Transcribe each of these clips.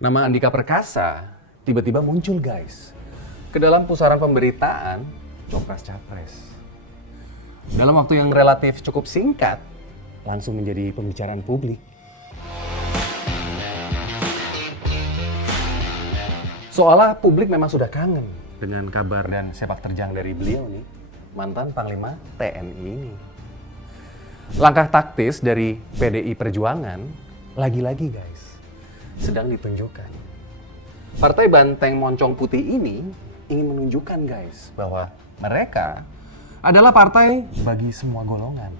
Nama Andika Perkasa tiba-tiba muncul guys ke dalam pusaran pemberitaan Copres-Capres. Dalam waktu yang relatif cukup singkat, langsung menjadi pembicaraan publik. Seolah publik memang sudah kangen dengan kabar dan sepak terjang dari beliau nih, mantan Panglima TNI ini. Langkah taktis dari PDI Perjuangan, lagi-lagi guys, sedang ditunjukkan. Partai Banteng Moncong Putih ini ingin menunjukkan guys bahwa mereka adalah partai bagi semua golongan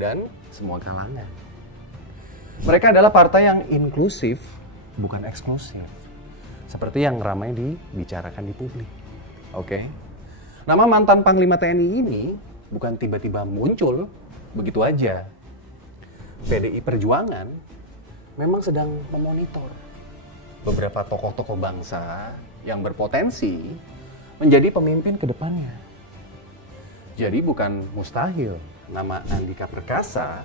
dan semua kalangan. Mereka adalah partai yang inklusif, bukan eksklusif. Seperti yang ramai dibicarakan di publik. Oke. Nama mantan Panglima TNI ini bukan tiba-tiba muncul begitu aja. PDI Perjuangan memang sedang memonitor beberapa tokoh-tokoh bangsa yang berpotensi menjadi pemimpin ke depannya. Jadi bukan mustahil nama Andika Perkasa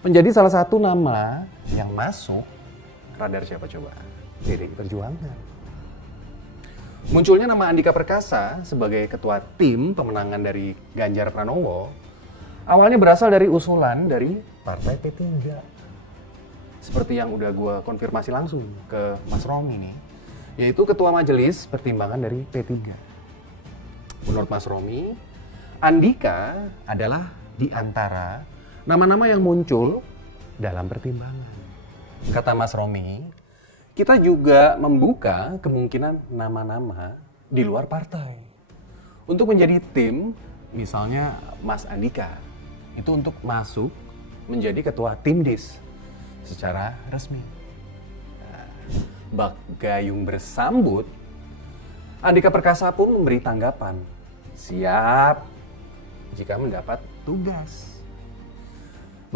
menjadi salah satu nama yang masuk radar siapa coba? PDI Perjuangan. Munculnya nama Andika Perkasa sebagai ketua tim pemenangan dari Ganjar Pranowo awalnya berasal dari usulan dari Partai P3. Seperti yang udah gue konfirmasi langsung ke Mas Romi nih, yaitu ketua majelis pertimbangan dari P3. Menurut Mas Romi, Andika adalah di antara nama-nama yang muncul dalam pertimbangan. Kata Mas Romi, kita juga membuka kemungkinan nama-nama di luar partai untuk menjadi tim, misalnya Mas Andika, itu untuk masuk menjadi ketua Timdis secara resmi. Nah, bak gayung bersambut, Andika Perkasa pun memberi tanggapan, siap jika mendapat tugas.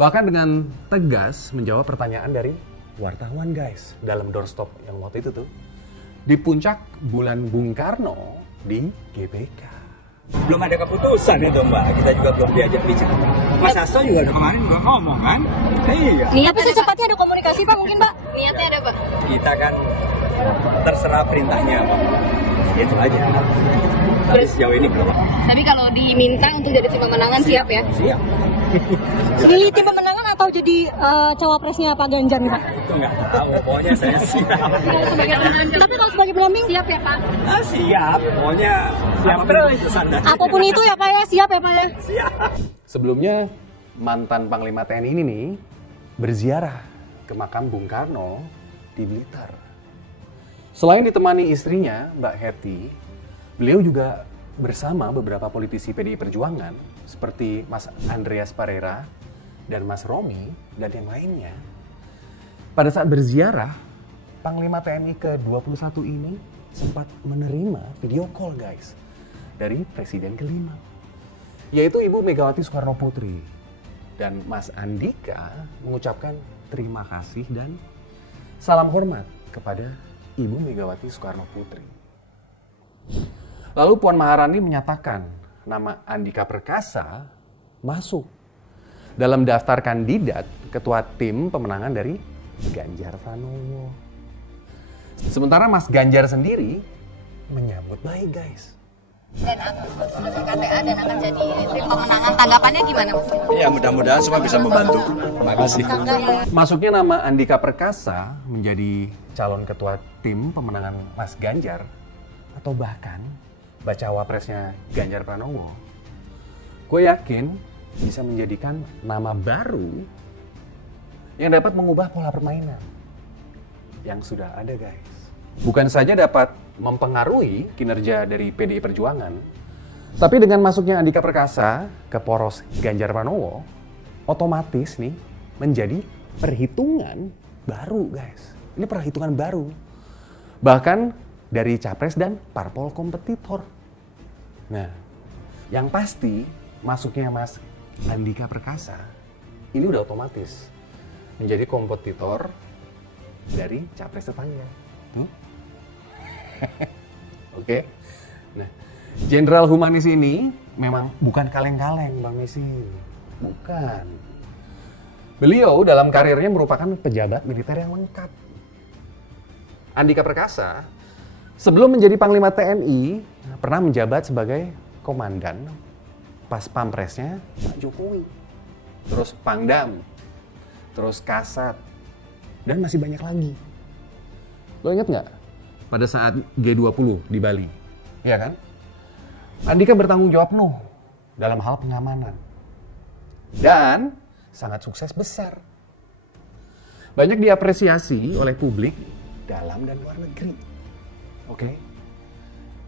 Bahkan dengan tegas menjawab pertanyaan dari wartawan guys dalam doorstop yang waktu itu tuh di puncak bulan Bung Karno di GBK. Belum ada keputusan itu Mbak, kita juga belum diajak bicara. Mas Hasto juga kemarin juga ngomong kan? Iya. Tapi secepatnya ada komunikasi Pak mungkin Pak? Niatnya ada Pak? Kita kan terserah perintahnya Pak. Itu aja. Tapi sejauh ini belum. Tapi kalau diminta untuk jadi tim pemenangan siap ya? Siap. Pilih tim pemenangan atau jadi cawapresnya Pak Ganjar nih Pak? Itu nggak tahu, pokoknya saya siap. Tapi kalau sebagai pendamping siap ya Pak? Siap, pokoknya siap terus. Apapun itu ya Pak ya, siap ya Pak ya? Siap. Sebelumnya mantan Panglima TNI ini nih berziarah ke makam Bung Karno di Blitar. Selain ditemani istrinya Mbak Hetty, beliau juga bersama beberapa politisi PDI Perjuangan seperti Mas Andreas Parera dan Mas Romi dan yang lainnya. Pada saat berziarah, Panglima TNI ke-21 ini sempat menerima video call guys dari Presiden kelima, yaitu Ibu Megawati Soekarno Putri. Dan Mas Andika mengucapkan terima kasih dan salam hormat kepada Ibu Megawati Soekarno Putri. Lalu Puan Maharani menyatakan nama Andika Perkasa masuk dalam daftar kandidat ketua tim pemenangan dari Ganjar Pranowo. Sementara Mas Ganjar sendiri menyambut baik guys. Dan KTA dan akan jadi tim pemenangan, tanggapannya gimana Mas? Ya mudah-mudahan semua bisa membantu. Terima kasih. Masuknya nama Andika Perkasa menjadi calon ketua tim pemenangan Mas Ganjar atau bahkan bacawa presnya Ganjar Pranowo, gue yakin bisa menjadikan nama baru yang dapat mengubah pola permainan yang sudah ada guys. Bukan saja dapat mempengaruhi kinerja dari PDI Perjuangan, tapi dengan masuknya Andika Perkasa ke poros Ganjar Pranowo, otomatis nih menjadi perhitungan baru guys. Ini perhitungan baru. Bahkan dari capres dan parpol kompetitor. Nah, yang pasti masuknya Mas Andika Perkasa ini udah otomatis menjadi kompetitor dari capres tetangga. Tuh. Oke. Nah, Jenderal Humanis ini memang bukan kaleng-kaleng Bang Messi. Bukan. Beliau dalam karirnya merupakan pejabat militer yang lengkap. Andika Perkasa, sebelum menjadi Panglima TNI, pernah menjabat sebagai komandan pas pampresnya Pak Jokowi. Terus Pangdam, terus Kasat, dan masih banyak lagi. Lo inget nggak? Pada saat G20 di Bali, ya kan? Andika bertanggung jawab penuh dalam hal pengamanan. Dan sangat sukses besar. Banyak diapresiasi oleh publik dalam dan luar negeri. Oke?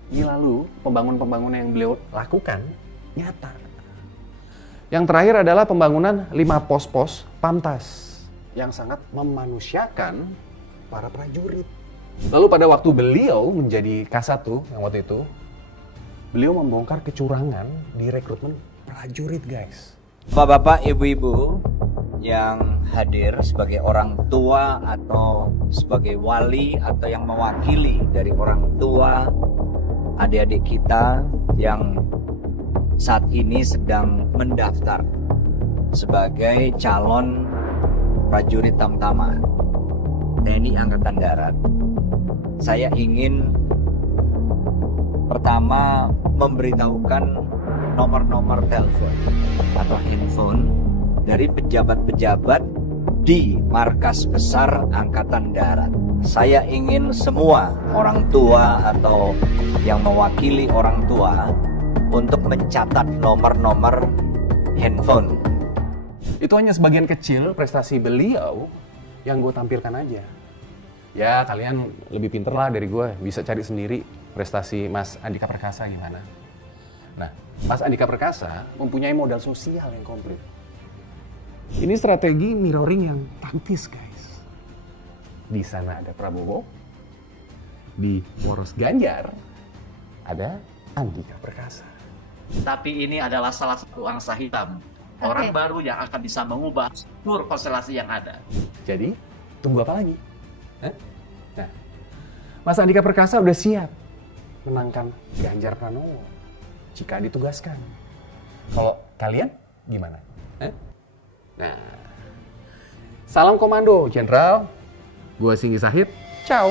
Ini lalu pembangunan yang beliau lakukan nyata. Yang terakhir adalah pembangunan 5 pos-pos Pamtas yang sangat memanusiakan para prajurit. Lalu pada waktu beliau menjadi Kasat yang waktu itu, beliau membongkar kecurangan di rekrutmen prajurit, guys. Bapak-bapak, ibu-ibu yang hadir sebagai orang tua atau sebagai wali atau yang mewakili dari orang tua adik-adik kita yang saat ini sedang mendaftar sebagai calon prajurit Tamtama TNI Angkatan Darat. Saya ingin pertama memberitahukan nomor-nomor telepon atau handphone dari pejabat-pejabat di Markas Besar Angkatan Darat. Saya ingin semua orang tua atau yang mewakili orang tua untuk mencatat nomor-nomor handphone. Itu hanya sebagian kecil prestasi beliau yang gue tampilkan aja. Ya, kalian lebih pinter lah dari gue, bisa cari sendiri prestasi Mas Andika Perkasa gimana. Nah, Mas Andika Perkasa mempunyai modal sosial yang komplit. Ini strategi mirroring yang taktis, guys. Di sana ada Prabowo, di poros Ganjar ada Andika Perkasa. Tapi ini adalah salah satu angsa hitam. Orang baru yang akan bisa mengubah seluruh konstelasi yang ada. Jadi, tunggu apa lagi? Hah? Nah, Mas Andika Perkasa udah siap menangkan Ganjar Pranowo jika ditugaskan. Kalau kalian gimana? Hah? Nah, salam komando, Jenderal. Gua Singgi Sahid. Ciao.